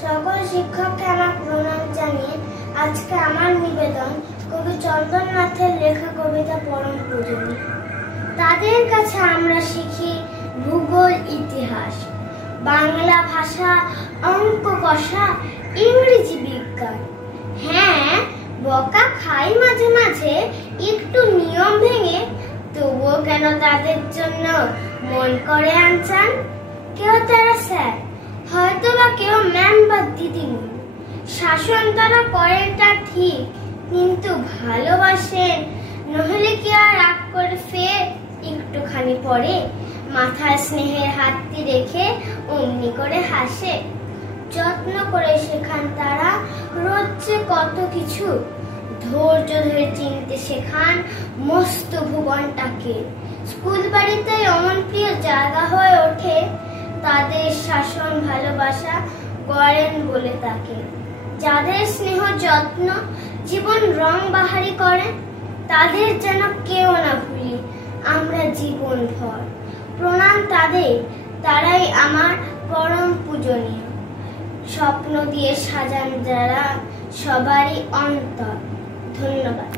সকল শিক্ষককে আমার প্রণাম জানিয়ে আজকে আমার নিবেদন কবি চন্দননাথের লেখা কবিতা পরম পূজনীয়। তাদের কাছে আমরা শিখি ভূগোল, ইতিহাস, বাংলা ভাষা, অঙ্ক কষা, ইংরেজি বিজ্ঞান। হ্যাঁ, বকা খাই মাঝে মাঝে একটু নিয়ম ভেঙে, তবুও কেন তাদের জন্য মন করে আনচান। কেউ তারা স্যার, হয়তো বা কেউ ম্যাম বা দিদিমণি। শাসন তারা করেন তা ঠিক, কিন্তু ভালোবাসেন, নহলে কি আর রাগ করে ফের একটুখানি পরে মাথায় স্নেহের হাতটি রেখে অমনি করে হাসে। যত্ন করে শেখান তারা রোজে কত কিছু, ধৈর্য ধরে চিনতে শেখান মস্ত ভুবনটাকে। স্কুল বাড়িতে অমন প্রিয় জায়গা হয়ে ওঠে, তাদের শাসন ভালোবাসা করেন বলে তাকে। যাদের স্নেহ যত্ন জীবন রং বাহারি করেন, তাদের যেন কেউ না ভুলি আমরা জীবন ভর। প্রণাম তাদের, তারাই আমার পরম পূজনীয়। স্বপ্ন দিয়ে সাজান যারা সবারই অন্তর। ধন্যবাদ।